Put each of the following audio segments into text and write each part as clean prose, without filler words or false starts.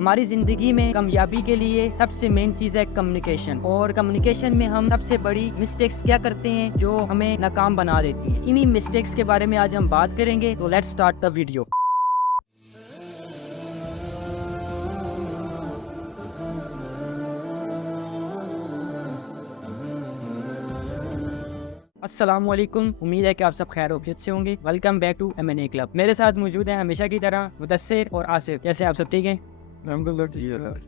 हमारी जिंदगी में कामयाबी के लिए सबसे मेन चीज है कम्युनिकेशन। और कम्युनिकेशन में हम सबसे बड़ी मिस्टेक्स क्या करते हैं जो हमें नाकाम बना देती है। इन्हीं मिस्टेक्स के बारे में आज हम बात करेंगे, तो लेट्स स्टार्ट द वीडियो। अस्सलामुअलैकुम, उम्मीद है कि आप सब खैर वफियत से होंगे। Welcome back to M&A club. मेरे साथ मौजूद हैं हमेशा की तरह मुदस्सिर और आसिफ। कैसे आप सब ठीक हैं?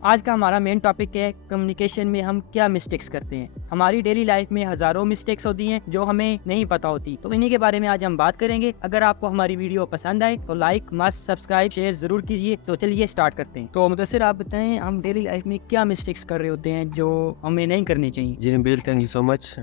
आज का हमारा मेन टॉपिक है कम्युनिकेशन में हम क्या मिस्टेक्स करते हैं। हमारी डेली लाइफ में हजारों मिस्टेक्स होती हैं जो हमें नहीं पता होती, तो इन्हीं के बारे में आज हम बात करेंगे। अगर आपको हमारी वीडियो पसंद आए तो लाइक, मस्ट, सब्सक्राइब, शेयर जरूर कीजिए। तो चलिए स्टार्ट करते हैं। तो मुदस्सिर, आप बताएं हम डेली लाइफ में क्या मिस्टेक्स कर रहे होते हैं जो हमें नहीं करनी चाहिए। जी Nabeel, thank you so much,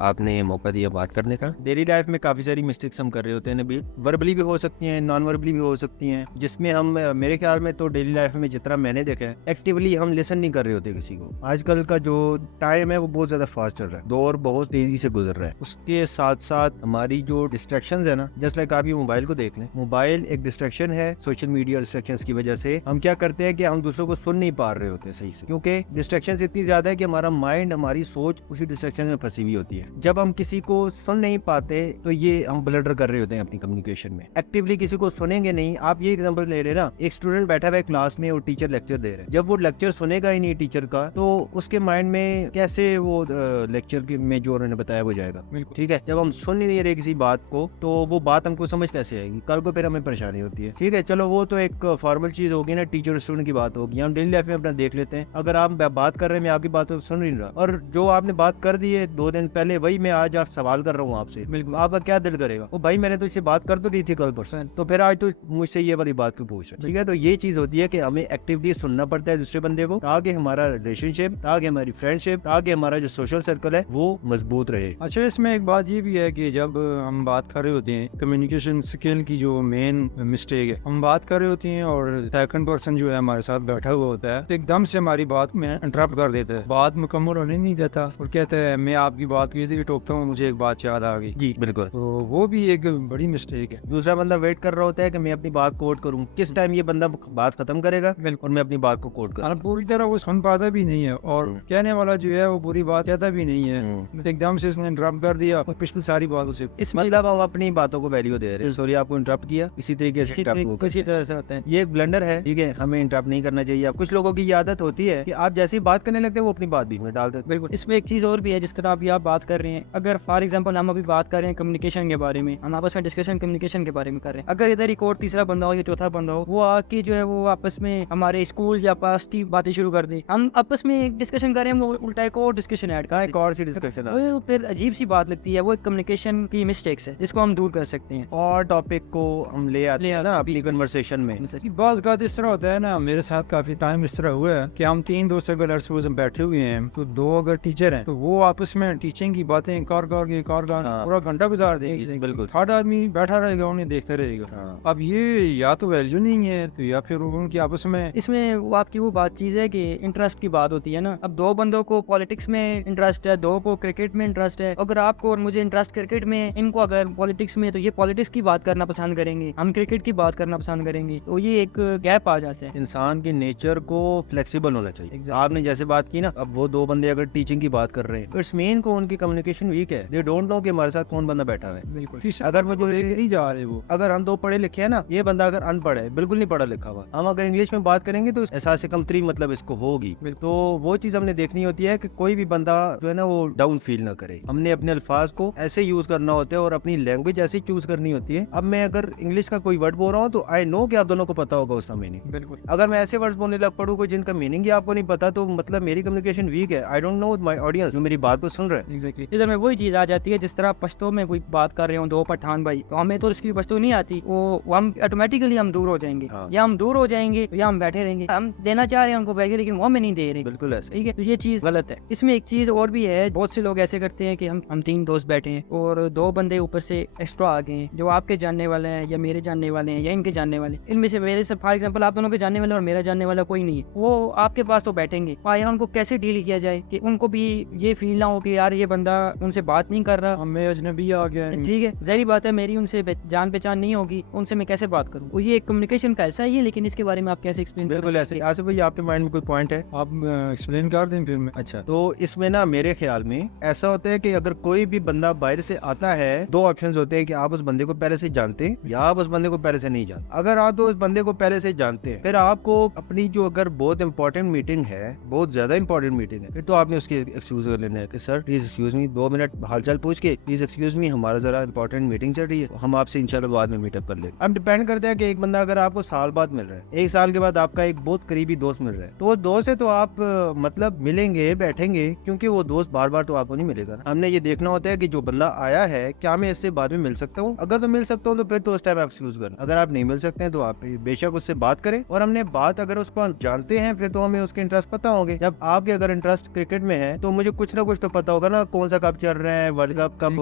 आपने मौका दिया बात करने का। डेली लाइफ में काफ़ी सारी मिस्टेक्स हम कर रहे होते हैं नबील। वर्बली भी हो सकती हैं, नॉन वर्बली भी हो सकती हैं, जिसमें हम मेरे ख्याल में तो डेली लाइफ में जितना मैंने देखा है, एक्टिवली हम लिसन नहीं कर रहे होते किसी को। आजकल का जो टाइम है वो बहुत ज्यादा फास्ट चल रहा है, दौर बहुत तेजी से गुजर रहा है। उसके साथ साथ हमारी जो डिस्ट्रैक्शंस है ना, जस्ट लाइक आप ये मोबाइल को देख लें, मोबाइल एक डिस्ट्रैक्शन है। सोशल मीडिया डिस्ट्रैक्शंस की वजह से हम क्या करते हैं कि हम दूसरों को सुन नहीं पा रहे होते सही से, क्योंकि डिस्ट्रैक्शंस इतनी ज्यादा है कि हमारा माइंड, हमारी सोच उसी डिस्ट्रैक्शन में फंसी हुई होती है। जब हम किसी को सुन नहीं पाते तो ये हम ब्लडर कर रहे होते हैं अपनी कम्युनिकेशन में। एक्टिवली किसी को सुनेंगे नहीं। आप ये एग्जांपल ले रहे ना, एक स्टूडेंट बैठा हुआ है क्लास में और टीचर लेक्चर दे रहे हैं। जब वो लेक्चर सुनेगा ही नहीं टीचर का, तो उसके माइंड में कैसे वो लेक्चर में जो उन्होंने बताया वो जाएगा। ठीक है, जब हम सुन ही नहीं रहे किसी बात को, तो वो बात हमको समझ कैसे आएगी? कल को फिर हमें परेशानी होती है। ठीक है, चलो वो तो एक फॉर्मल चीज होगी ना, टीचर स्टूडेंट की बात होगी। हम डेली लाइफ में अपना देख लेते हैं। अगर आप बात कर रहे हैं, मैं आपकी बात सुन नहीं रहा, और जो आपने बात कर दी है 2 दिन पहले, वही मैं आज आप सवाल कर रहा हूँ आपसे, बिल्कुल आपका क्या दिल करेगा? वो भाई मैंने तो इससे बात कर तो दी थी कल परसों, तो फिर आज तो मुझसे ये वाली बात क्यों पूछ रहे? ठीक है, तो ये चीज होती है कि हमें एक्टिवली सुनना पड़ता है दूसरे बंदे को, ताकि हमारा रिलेशनशिप, ताकि हमारी फ्रेंडशिप, ताकि हमारा जो सोशल सर्कल है वो मजबूत रहे। अच्छा, इसमें एक बात ये भी है कि जब हम बात कर रहे होते हैं कम्युनिकेशन स्किल की, जो मेन मिस्टेक है, हम बात कर रहे होते हैं और सेकंड पर्सन जो है हमारे साथ बैठा हुआ होता है, तो एकदम से हमारी बात में इंटरप्ट कर देता है, बात मुकम्मल होने नहीं देता और कहता है मैं आपकी बात की इधर टोकता हूँ, मुझे एक बात याद आ गई। जी बिल्कुल, तो वो भी एक बड़ी मिस्टेक है। दूसरा बंदा वेट कर रहा होता है कि मैं अपनी बात कोट करूँ, किस टाइम ये बंदा बात खत्म करेगा और मैं अपनी बात को कोट करूँ। पूरी तरह वो सुन पाता भी नहीं है और कहने वाला जो है वो पूरी बात कहता भी नहीं है, एकदम से इसने इंटरप्ट कर दिया और पिछली सारी बात उसे। इस मतलब हम अपनी बातों को वैल्यू दे रहे हैं। सॉरी आपको इंटरप्ट किया, इसी तरीके से किसी तरह से होता है। ये एक ब्लंडर है। ठीक है, हमें इंटरप्ट नहीं करना चाहिए। कुछ लोगों की आदत होती है कि आप जैसे ही बात करने लगते हैं वो अपनी बात बीच में डाल देते हैं। बिल्कुल, इसमें एक चीज और भी है, जिस तरह अभी आप बात कर रहे हैं। अगर फॉर एग्जांपल हम अभी बात कर रहे हैं कम्युनिकेशन के बारे में, हम आपस में डिस्कशन कम्युनिकेशन के बारे में कर रहे हैं। अगर इधर एक और तीसरा बंदा हो या चौथा बंदा हो, वो आके जो है वो आपस में हमारे स्कूल या पास की बातें शुरू कर दे। हम आपस में एक डिस्कशन कर रहे हैं, वो उल्टा एक और डिस्कशन ऐड एक और सी डिस्कशन वो फिर अजीब सी बात लगती है। वो एक कम्युनिकेशन की मिस्टेक्स है जिसको हम दूर कर सकते हैं। और टॉपिक को हम ले आते हैं ना अपनी कन्वर्सेशन में। बात का इस तरह होता है ना, मेरे साथ काफी टाइम इस तरह हुआ है कि हम 3 दोस्त अगर बैठे हुए हैं, तो 2 अगर टीचर हैं, तो वो आपस में टीचिंग की बातें कर पूरा घंटा गुजार देंगे। बिल्कुल, थर्ड आदमी बैठा रहेगा, उन्हें देखता रहेगा। अब ये या तो वैल्यू नहीं है, तो या फिर उनकी आपस में, इसमें वो आपकी वो बात चीज है कि इंटरेस्ट की बात होती है ना। अब 2 बंदों को पॉलिटिक्स में इंटरेस्ट है, 2 को क्रिकेट में इंटरेस्ट है। अगर आपको और मुझे इंटरेस्ट क्रिकेट में, इनको अगर पॉलिटिक्स में, तो ये पॉलिटिक्स की बात करना पसंद करेंगे, हम क्रिकेट की बात करना पसंद करेंगे। तो ये एक गैप आ जाता है। इंसान के नेचर को फ्लेक्सिबल होना चाहिए। आपने जैसे बात की ना, अब वो 2 बंदे अगर टीचिंग की बात कर रहे हैं, इट्स मीन को उनकी कम्युनिकेशन वीक है। दे डोंट नो कि हमारे साथ कौन बंदा बैठा है। बिल्कुल, अगर वो जो नहीं जा रहे वो, अगर हम 2 पढ़े लिखे हैं ना, ये बंदा अगर अनपढ़ है, बिल्कुल नहीं पढ़ा लिखा हुआ, हम अगर इंग्लिश में बात करेंगे तो एहसास कमतरी मतलब इसको होगी। तो वो चीज हमने देखनी होती है कि कोई भी बंदा जो है ना वो डाउन फील ना करे। हमने अपने अल्फाज को ऐसे यूज करना होता है और अपनी लैंग्वेज ऐसे चूज करनी होती है। अब मैं अगर इंग्लिश का कोई वर्ड बोल रहा हूँ तो आई नो कि आप दोनों को पता होगा उसका मीनिंग। बिल्कुल, अगर मैं ऐसे वर्ड्स बोलने लग पड़ूँ कोई जिनका मीनिंग ही आपको नहीं पता, तो मतलब मेरी कम्युनिकेशन वीक है। I don't know my audience जो मेरी बात को सुन रहे हैं। एग्जैक्टली, इधर में वही चीज आ जाती है, जिस तरह पश्तो में कोई बात कर रहे हो 2 पठान भाई, तो हमें तो इसकी पश्तो नहीं आती, वो हम ऑटोमेटिकली हम दूर हो जाएंगे। या हम दूर हो जाएंगे या हम बैठे रहेंगे। हम देना चाह रहे हैं उनको बैठे, लेकिन वो हमें नहीं दे रहे। बिल्कुल ऐसे। ठीक है, तो ये चीज गलत है। इसमें एक चीज और भी है, बहुत से लोग ऐसे करते हैं कि हम 3 दोस्त बैठे हैं और 2 बंदे ऊपर से एक्स्ट्रा आ गए हैं, जो आपके जानने वाले हैं या मेरे जानने वाले हैं या इनके जानने वाले। इनमें से मेरे से फॉर एग्जांपल आप दोनों के जानने वाले और मेरा जानने वाला कोई नहीं है, वो आपके पास तो बैठेंगे। यार उनको कैसे डील किया जाए कि उनको भी ये फील ना हो कि यार ये बंदा उनसे बात नहीं कर रहा, हमें अजनबी आ गया। ठीक है, जहरी बात है, मेरी उनसे जान पहचान नहीं होगी, उनसे मैं कैसे बात करूँ। ये कम्युनिकेशन का ऐसा ही है, लेकिन इसके बारे में आप क्या एक्सप्लेन बिल्कुल ऐसे ही। आसिफ भाई आपके माइंड में कोई पॉइंट है? आप एक्सप्लेन कर दें फिर मैं। अच्छा, तो इसमें ना मेरे ख्याल में ऐसा होता है कि अगर कोई भी बंदा बाहर से आता है, दो ऑप्शंस होते हैं कि आप उस बंदे को पहले से जानते हैं या आप उस बंदे को पहले से नहीं जानते। अगर आप तो उस बंदे को पहले से जानते हैं, फिर आपको अपनी जो अगर बहुत इंपॉर्टेंट मीटिंग है, बहुत ज्यादा इंपॉर्टेंट मीटिंग है, फिर तो आपने उसकी एक्सक्यूज कर लेना है कि sir please excuse me, 2 minute हालचाल पूछ के प्लीज एक्सक्यूज मी, हमारा जरा इंपॉर्टेंट मीटिंग चल रही है, हम आपसे इंशाल्लाह बाद में मीटअप कर लेंगे। अब डिपेंड करता है कि एक बंदा अगर आपको साल बाद मिल रहा है, 1 साल के बाद आपका एक बहुत करीबी दोस्त मिल रहा है, तो वो दोस्त से तो आप मतलब मिलेंगे, बैठेंगे, क्योंकि वो दोस्त बार बार तो आपको नहीं मिलेगा। हमने ये देखना होता है कि जो बंदा आया है क्या मैं इससे बाद में मिल सकता हूँ, अगर तो मिल सकता हूँ तो फिर तो उस टाइम आप एक्सक्यूज करना, अगर आप नहीं मिल सकते हैं तो आप बेशक उससे बात करें। और हमने बात अगर उसको जानते हैं फिर तो हमें उसके इंटरेस्ट पता होंगे। जब आपके अगर इंटरेस्ट क्रिकेट में है तो मुझे कुछ ना कुछ तो पता होगा ना, कौन सा कप चल रहा है, वर्ल्ड कप कब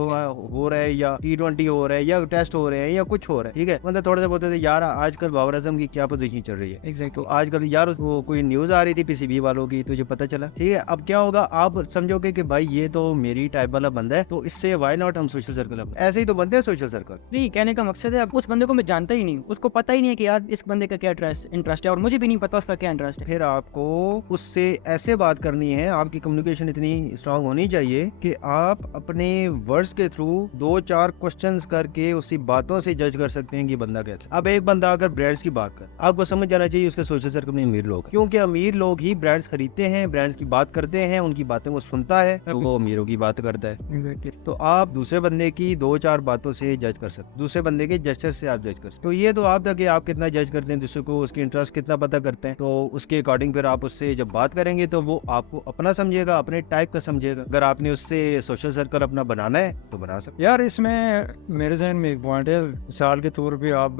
हो रहा है, या T20 हो रहा है, या टेस्ट हो रहे हैं, या कुछ हो रहा है, ठीक है। मतलब थोड़े से बोलते थे यार आजकल बाबर आजम की क्या पोजीशन चल रही है, एग्जैक्ट। तो आजकल यार वो कोई न्यूज आ रही थी PCB वालों की, तुझे पता चला, ठीक है। अब क्या होगा, आप समझोगे कि भाई ये तो मेरी टाइप वाला बंदा है, तो इससे व्हाई नॉट हम सोशल सर्कल, ऐसे ही तो बनते हैं सोशल सर्कल। नहीं, कहने का मकसद है अब उस बंदे को मैं जानता ही नहीं, उसको पता ही नहीं है कि यार इस बंदे का क्या इंटरेस्ट है, और मुझे भी नहीं पता उसका क्या इंटरेस्ट है। फिर आपको उससे ऐसे बात करनी है, आपकी कम्युनिकेशन इतनी स्ट्रांग होनी चाहिए कि आप अपने वर्ड्स के थ्रू 2-4 क्वेश्चंस करके उसी बातों से जज कर सकते हैं कि बंदा कैसा। अब एक बंदा अगर ब्रांड्स की बात कर, आपको समझ जाना चाहिए उसके सोशल सर्कल में अमीर लोग, क्योंकि अमीर लोग ही ब्रांड्स खरीदते हैं, ब्रांड्स की बात करते हैं, उनकी बातें वो सुनता है, तो वो अमीरों की बात करता है। एग्जैक्टली। तो आप दूसरे बंदे की 2-4 बातों से जज कर सकते, दूसरे बंदे के जेस्चर से आप जज कर सकते। तो ये तो आप था कि आप कितना जज करते हैं दूसरे को, उसके इंटरेस्ट कितना पता करते हैं, तो उसके अकॉर्डिंग फिर आप उससे जब बात करेंगे तो वो आपको अपना समझेगा, अपने टाइप का समझेगा। अगर आपने उससे सोशल सर्कल अपना बनाना है तो बना सकते। यार इसमें मेरे जहन में एक पॉइंट है, मिसाल के तौर पे आप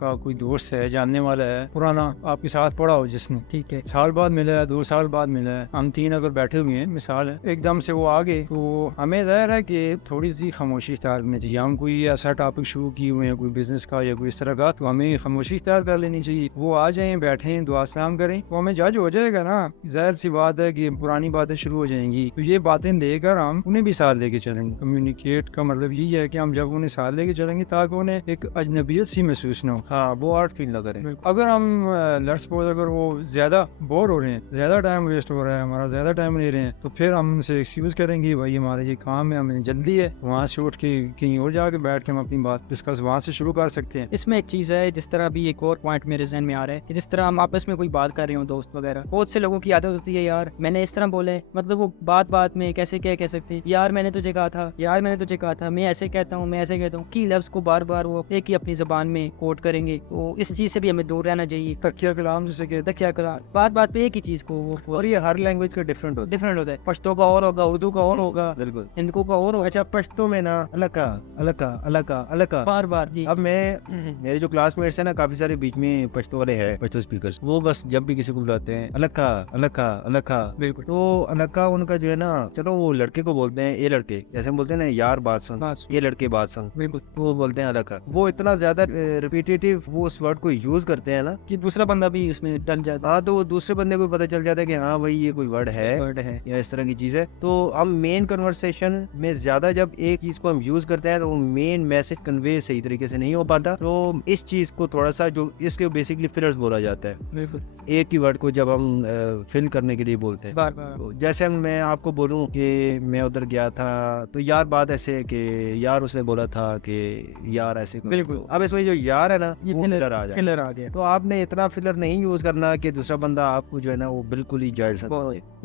का कोई दोस्त है, जानने वाला है, पुराना आपके साथ पढ़ा हो जिसने, ठीक है। साल बाद मिला है, 2 साल बाद मिला है, हम 3 अगर बैठे हुए हैं, मिसाल है, एकदम से वो आ गए, तो हमें जाहिर है कि थोड़ी सी खामोशी इख्तियार करनी चाहिए। हम कोई ऐसा टॉपिक शुरू किए हुए हैं, कोई बिजनेस का या कोई इस तरह का, तो हमें खामोशी इख्तियार कर लेनी चाहिए। वो आ जाए, बैठे, दुआ सलाम करें, तो हमें जज हो जाएगा ना। जाहिर सी बात है कि पुरानी बातें शुरू हो जाएंगी, तो ये बातें लेकर हम उन्हें भी साथ लेके चलेंगे। कम्युनिकेट का मतलब यही है कि हम जब उन्हें साथ लेके चलेंगे ताकि उन्हें एक अजनबियत सी महसूस ना हो। हाँ, वो आर्ट फील ना करें। अगर हम लेट्स सपोज अगर वो ज्यादा बोर हो रहे हैं, ज्यादा टाइम वेस्ट हो रहा है, हमारा ज्यादा टाइम ले रहे हैं, तो फिर हम उनसे एक्सक्यूज करेंगे, भाई हमारा ये काम है, हमें जल्दी है, वहाँ से उठ के कहीं और जाके बैठ के हम अपनी बात डिस्कस वहाँ से शुरू कर सकते हैं। इसमें एक चीज है, जिस तरह भी एक और पॉइंट मेरे जहन में आ रहा है कि जिस तरह हम आपस में कोई बात कर रहे हो, दोस्त वगैरह, बहुत से लोगों की आदत होती है यार मैंने इस तरह बोले, मतलब वो बात बात में कैसे क्या कह सकते हैं, यार मैंने तुझे कहा था, यार मैंने तुझे कहा था, मैं ऐसे कहता हूँ, मैं ऐसे कहता हूँ, की लफ्ज को बार बार वो एक ही अपनी जबान में कोट करेंगे। तो इस चीज से भी हमें दूर रहना चाहिए। तकिया कलाम जिसे कहते तक क्या करा, बात बात पे एक ही चीज को वो और ये हर लैंग्वेज का डिफरेंट होता डिफरेंट होता है। पश्तो का और होगा, उर्दू का और होगा, है। बिल्कुल। हिंदू का और होगा। अच्छा, पश्तो में ना अलग का अलग का अलग का अलग का बार बार जी। अब मेरे जो क्लासमेट्स हैं ना, काफी सारे बीच में पश्तो वाले हैं, पश्तो स्पीकर्स, वो बस जब भी किसी को बुलाते हैं अलग का अलग का अलग का, बिल्कुल। तो अलग का उनका जो है ना, चलो वो लड़के को बोलते हैं ये लड़के, जैसे हम बोलते हैं ना यार बात सुन, ये लड़के बात सुन, बिल्कुल। तो वो बोलते हैं अलग का। वो इतना ज्यादा रिपीटेटिव वो उस वर्ड को यूज करते हैं ना कि दूसरा बंदा भी उसमें डल जाता हाँ, तो वो दूसरे बंदे को पता चल जाता है कि हाँ भाई ये कोई वर्ड है। है या इस तरह की चीज है। तो हम मेन कन्वर्सेशन में ज्यादा जब एक चीज को हम यूज करते हैं तो मेन मैसेज कन्वे सही तरीके से नहीं हो पाता। तो इस चीज को थोड़ा सा, जो इसके बेसिकली फिलर्स बोला जाता है, बिल्कुल। एक ही वर्ड को जब हम फिल करने के लिए बोलते हैं। बार बार तो जैसे मैं आपको बोलूं कि मैं उधर गया था, तो यार बात ऐसे है कि यार उसने बोला था कि यार ऐसे करो। बिल्कुल। अब इसमें जो यार है ना, ये वो फिलर आ जाए, फिलर आ गया। तो आपने इतना फिलर नहीं यूज करना कि दूसरा बंदा आपको जो है ना वो बिल्कुल ही जायज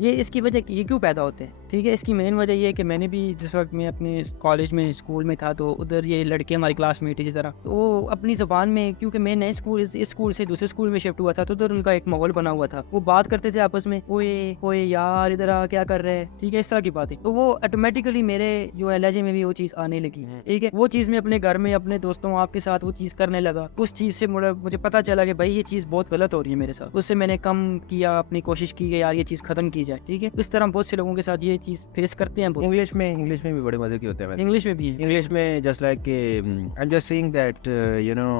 ये इसकी वजह ये क्यों पैदा होते हैं, ठीक है। इसकी मेन वजह ये है कि मैंने भी जिस वक्त मैं अपने कॉलेज में स्कूल में था, तो उधर ये लड़के हमारी क्लासमेट इसी तरह, तो वो अपनी जबान में, क्योंकि मैं नए स्कूल इस स्कूल से दूसरे स्कूल में शिफ्ट हुआ था, तो उधर उनका एक माहौल बना हुआ था, वो बात करते थे आपस में, ओए ओए यार इधर आ, क्या कर रहे हैं, ठीक है, इस तरह की बातें। तो वो ऑटोमेटिकली मेरे जो है लहजे में भी वो चीज़ आने लगी, ठीक है। वो चीज़ मैं अपने घर में अपने दोस्तों आपके साथ वो चीज़ करने लगा। उस चीज़ से मुझे पता चला कि भाई ये चीज़ बहुत गलत हो रही है मेरे साथ। उससे मैंने कम किया, अपनी कोशिश की कि यार ये चीज़ खत्म की जाए, ठीक है। इस तरह बहुत से लोगों के साथ ये चीज़ फेस करते हैं। इंग्लिश में भी बड़े मजे की होते हैं। इंग्लिश में भी है। इंग्लिश में just like I am just saying that you know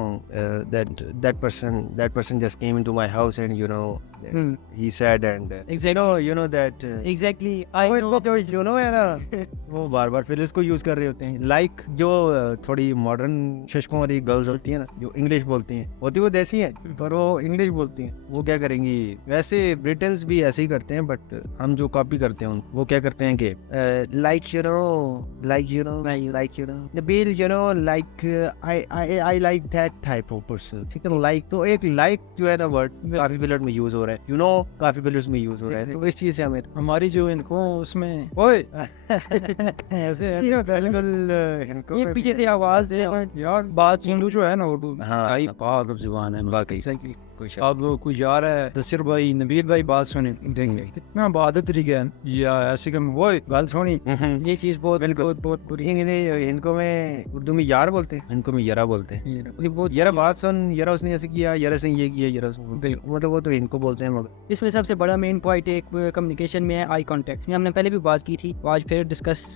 that person just came into my house and you know he said and you know that exactly I वो इसको जो you know है ना वो बार-बार फिर इसको यूज कर रहे होते हैं लाइक जो थोड़ी मॉडर्न शशकों वाली गर्ल्स होती है ना जो इंग्लिश बोलती हैं होती वो देसी हैं पर वो इंग्लिश बोलती हैं वो क्या करेंगी वैसे ब्रिटन्स भी ऐसे ही करते हैं बट हम जो कॉपी करते हैं वो क्या करते हैं कि like you know Nabeel you know like I like that type of person ठीक है लाइक तो एक लाइक जो है ना वर्ड काफी फिलर में यूज हो रहा है यू नो काफी फिलर्स में यूज हो रहा है तो इस चीज से हमें हमारी जो इनको उसमें ओए ऐसे है ये पीछे से आवाज दे यार बात उर्दू जो है ना उर्दू हाँ। आई पाक जुबान है वाकई कोई शक अब कोई जा रहा है तस्वीर भाई नबील भाई बात सुने देंगे कितना बहादुर तरीका है या ऐसे कम वो बात सुनी नहीं। ये चीज बहुत बिल्कुल। बहुत बुरी इनको में उर्दू में यार बोलते हैं इनको में यरा बोलते हैं ये बहुत यरा बात सुन यरा उसने ऐसे किया यरा से ये किया यरा से मतलब वो तो इनको बोलते हैं मगर इसमें सबसे बड़ा मेन पॉइंट एक कम्युनिकेशन में है आई कांटेक्ट। हमने पहले भी बात की थी आज फिर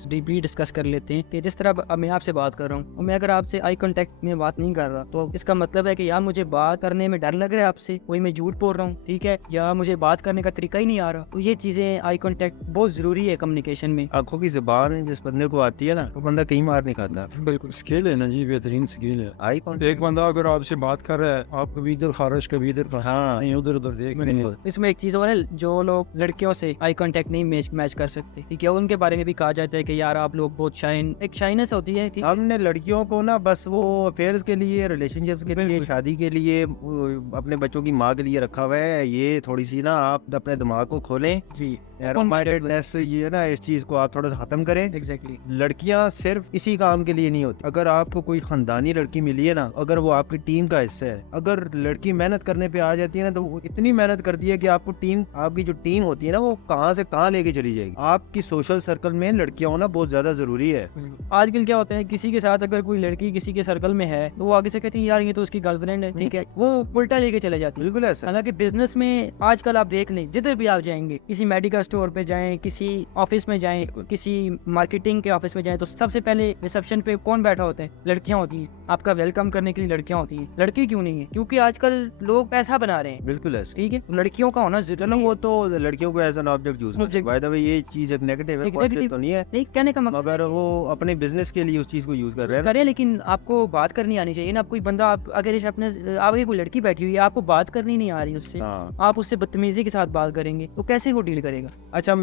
डीपली डिस्कस कर लेते हैं कि जिस तरह अब मैं आपसे बात कर रहा हूँ और मैं अगर आपसे आई कांटेक्ट में बात नहीं कर रहा तो इसका मतलब है कि यार मुझे बात करने में डर लग रहा है आपसे कोई मैं झूठ बोल रहा हूँ ठीक है या मुझे बात करने का तरीका ही नहीं आ रहा तो ये चीजें आई कांटेक्ट बहुत जरूरी है कम्युनिकेशन में। आंखों की जुबान है जिस बंदे को आती है ना वो बंदा कहीं मार नहीं खाता बिल्कुल स्किल है ना जी बेहतरीन स्किल है आई एक बंदा अगर आपसे बात कर रहा है आप कभी इधर खारिश कभी इधर हाँ नहीं उधर उधर देख रहे हैं इसमें एक चीज और है जो लोग लड़कियों से आई कांटेक्ट नहीं मैच कर सकते ठीक है उनके बारे में भी कहा जाता है कि यार आप लोग बहुत एक शाइनेस होती है कि हमने लड़कियों को ना बस वो अफेयर्स के लिए रिलेशनशिप्स के लिए शादी के लिए अपने बच्चों की माँ के लिए रखा हुआ है ये थोड़ी सी ना आप अपने दिमाग को खोलें जी माइंडेडनेस ये ना इस चीज को आप थोड़ा सा खत्म करें एग्जैक्टली लड़कियां सिर्फ इसी काम के लिए नहीं होती अगर आपको कोई खानदानी लड़की मिली है ना अगर वो आपकी टीम का हिस्सा है अगर लड़की मेहनत करने पे आ जाती है ना तो वो इतनी मेहनत करती है कि आपको टीम आपकी जो टीम होती है ना वो कहाँ से कहाँ लेके चली जाएगी आपकी सोशल सर्कल में लड़कियां होना बहुत ज्यादा जरूरी है आजकल क्या होता है किसी के साथ अगर कोई लड़की किसी के सर्कल में है तो वो आगे से कहती है यार ये तो उसकी गर्लफ्रेंड है ठीक है वो उल्टा लेके चले जाती है बिल्कुल ऐसा हालांकि बिजनेस में आजकल आप देख लें जिधर भी आप जाएंगे किसी मेडिकल स्टोर पे जाएं किसी ऑफिस में जाएं किसी मार्केटिंग के ऑफिस में जाएं तो सबसे पहले रिसेप्शन पे कौन बैठा होता है लड़कियां होती हैं आपका वेलकम करने के लिए लड़कियां होती हैं लड़के क्यों नहीं है क्योंकि आजकल लोग पैसा बना रहे हैं बिल्कुल ऐसा ठीक है लड़कियों का होना जरूरी चलो है। वो तो लड़कियों को as an object use Object. By the way ये चीज एक नेगेटिव है पॉजिटिव तो नहीं है नहीं कहने का मतलब मगर वो अपने बिजनेस के लिए उस चीज को यूज कर रहे हैं करें लेकिन आपको बात करनी आनी चाहिए ना। कोई बंदा आप अगर इस अपने आगे कोई लड़की बैठी हुई है आपको बात करनी नहीं आ रही उससे हाँ। आप उससे बदतमीजी के साथ बात करेंगे तो कैसे वो डील करेगा। अच्छा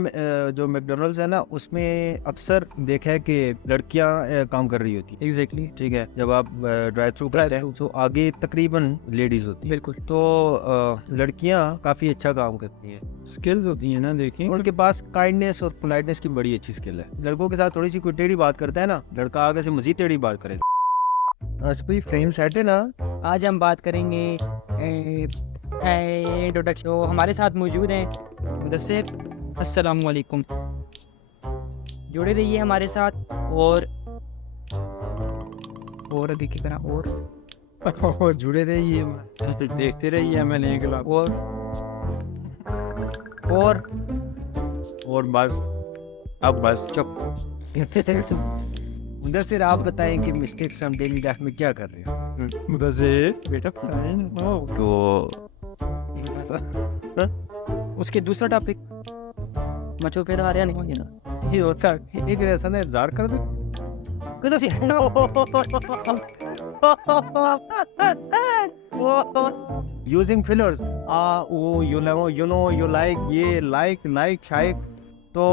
जो मैकडोनल्ड्स है ना उसमें अक्सर देखा है कि लड़कियां काम कर रही होती है एग्जैक्टली ठीक है जब आप ड्राइव थ्रू करते हैं तो आगे तकरीबन लेडीज होती है बिल्कुल तो लड़कियां काफी अच्छा काम करती हैं स्किल्स होती है ना देखिए उनके पास काइंडनेस और पोलाइटनेस की बड़ी अच्छी स्किल है लड़कों के साथ थोड़ी सी कोई टेढ़ी बात करता है ना लड़का आगे से मजीद टेढ़ी बात करे कोई फ्रेम सेट है ना आज हम बात करेंगे इंट्रोडक्शन। तो हमारे साथ मौजूद हैं मुदस्सिर, अस्सलाम वालेकुम। जुड़े रहिए हमारे साथ और अभी की तरह और जुड़े रहिए देखते रहिए मैंने एक लाख और बस अब बस चुप। मुदस्सिर आप बताएं कि मिस्टेक्स हम डेली लाइफ में क्या कर रहे हो मुदस्सिर बेटा बताएं ना। तो उसके दूसरा टॉपिक मचो पे आ रहा नहीं होंगे ना ये होता है एक ऐसा ना इंतजार कर दे तो see using fillers you know you like ये लाइक शाइक तो